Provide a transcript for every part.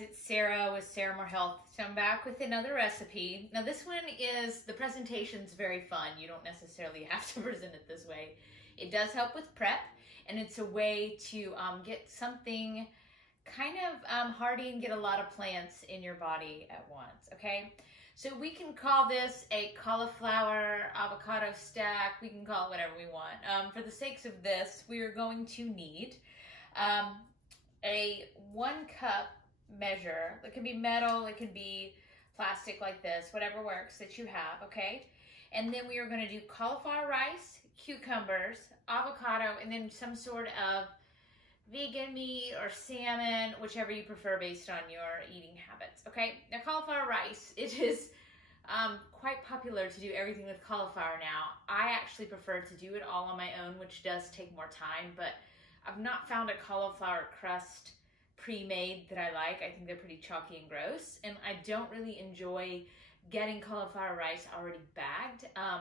It's Sarah with Sarah More Health. So I'm back with another recipe. Now this one is, the presentation's very fun. You don't necessarily have to present it this way. It does help with prep, and it's a way to get something kind of hearty and get a lot of plants in your body at once, okay? So we can call this a cauliflower avocado stack. We can call it whatever we want. For the sakes of this, we are going to need a 1 cup measure. It can be metal, it can be plastic like this, whatever works that you have, okay? And then we are going to do cauliflower rice, cucumbers, avocado, and then some sort of vegan meat or salmon, whichever you prefer based on your eating habits, okay? Now cauliflower rice, it is quite popular to do everything with cauliflower now. I actually prefer to do it all on my own, which does take more time, but I've not found a cauliflower crust pre-made that I like. I think they're pretty chalky and gross, and I don't really enjoy getting cauliflower rice already bagged. I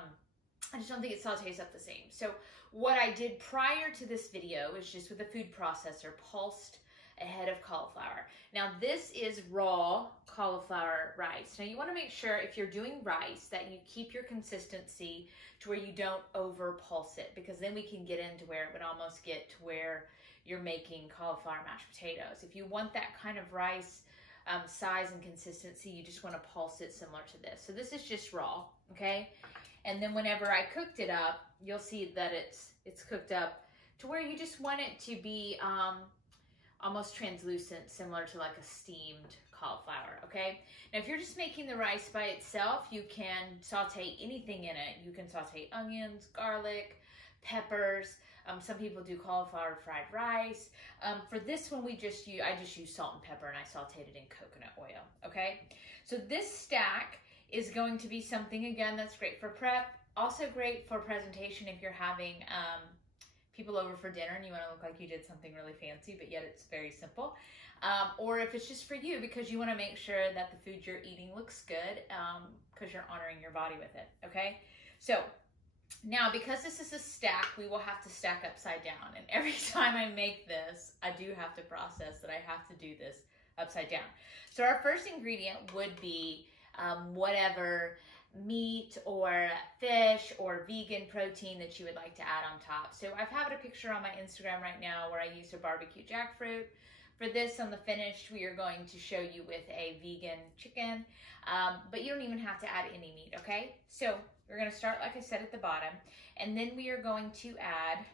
just don't think it sautés up the same. So what I did prior to this video is just with a food processor, pulsed a head of cauliflower. Now this is raw cauliflower rice. Now you want to make sure if you're doing rice that you keep your consistency to where you don't over pulse it, because then we can get into where it would almost get to where you're making cauliflower mashed potatoes. If you want that kind of rice size and consistency, you just want to pulse it similar to this. So this is just raw, okay? And then whenever I cooked it up, you'll see that it's cooked up to where you just want it to be almost translucent, similar to like a steamed cauliflower, okay? Now if you're just making the rice by itself, you can saute anything in it. You can saute onions, garlic, peppers. Some people do cauliflower fried rice. For this one, I just use salt and pepper, and I sauteed it in coconut oil, okay? So this stack is going to be something, again, that's great for prep, also great for presentation if you're having people over for dinner and you want to look like you did something really fancy, but yet it's very simple. Or if it's just for you because you want to make sure that the food you're eating looks good because you're honoring your body with it, okay? So now, because this is a stack, we will have to stack upside down. And every time I make this, I do have to process that I have to do this upside down. So our first ingredient would be whatever meat or fish or vegan protein that you would like to add on top. So I've had a picture on my Instagram right now where I used a barbecue jackfruit. For this, on the finished, we are going to show you with a vegan chicken, but you don't even have to add any meat, okay? So we're going to start, like I said, at the bottom, and then we are going to add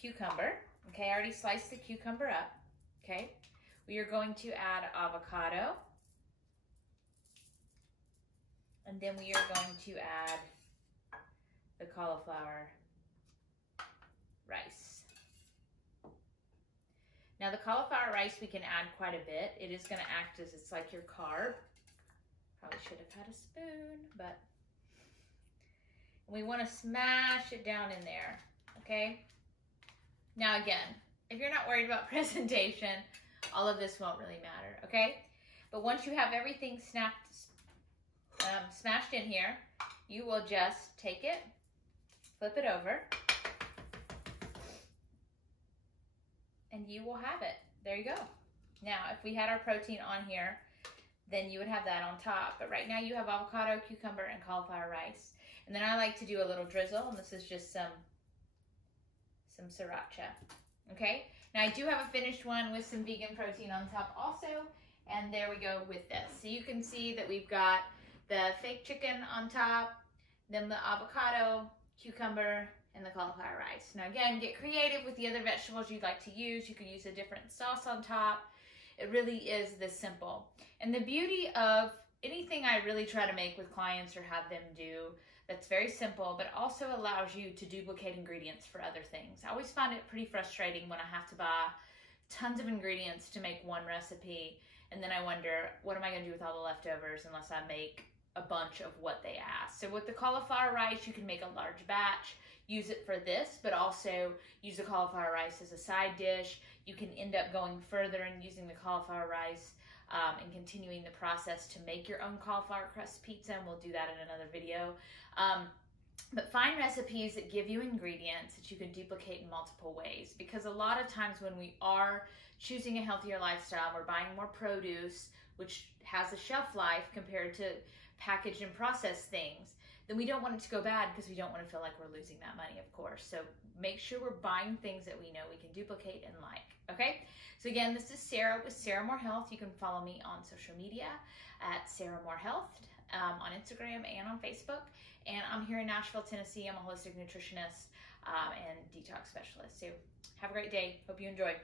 cucumber, okay? I already sliced the cucumber up, okay? We are going to add avocado, and then we are going to add the cauliflower rice. Now the cauliflower rice, we can add quite a bit. It is going to act as, it's like your carb. Probably should have had a spoon, but we want to smash it down in there, okay? Now again, if you're not worried about presentation, all of this won't really matter, okay? But once you have everything smashed in here, you will just take it, flip it over, and you will have it. There you go. Now, if we had our protein on here, then you would have that on top. But right now you have avocado, cucumber, and cauliflower rice. And then I like to do a little drizzle, and this is just some sriracha, okay? Now I do have a finished one with some vegan protein on top also, and there we go with this. So you can see that we've got the fake chicken on top, then the avocado, cucumber, and the cauliflower rice. Now again, get creative with the other vegetables you'd like to use. You could use a different sauce on top. It really is this simple. And the beauty of anything I really try to make with clients or have them do that's very simple, but also allows you to duplicate ingredients for other things. I always find it pretty frustrating when I have to buy tons of ingredients to make one recipe, and then I wonder, what am I gonna do with all the leftovers unless I make a bunch of what they ask? So with the cauliflower rice, you can make a large batch, use it for this, but also use the cauliflower rice as a side dish. You can end up going further and using the cauliflower rice and continuing the process to make your own cauliflower crust pizza, and we'll do that in another video. But find recipes that give you ingredients that you can duplicate in multiple ways, because a lot of times when we are choosing a healthier lifestyle, we're buying more produce, which has a shelf life compared to packaged and processed things, then we don't want it to go bad because we don't want to feel like we're losing that money, of course. So make sure we're buying things that we know we can duplicate and like, okay? So again, this is Sarah with Sarah More Health. You can follow me on social media at Sarah More Health, on Instagram and on Facebook. And I'm here in Nashville, Tennessee. I'm a holistic nutritionist and detox specialist. So have a great day. Hope you enjoy.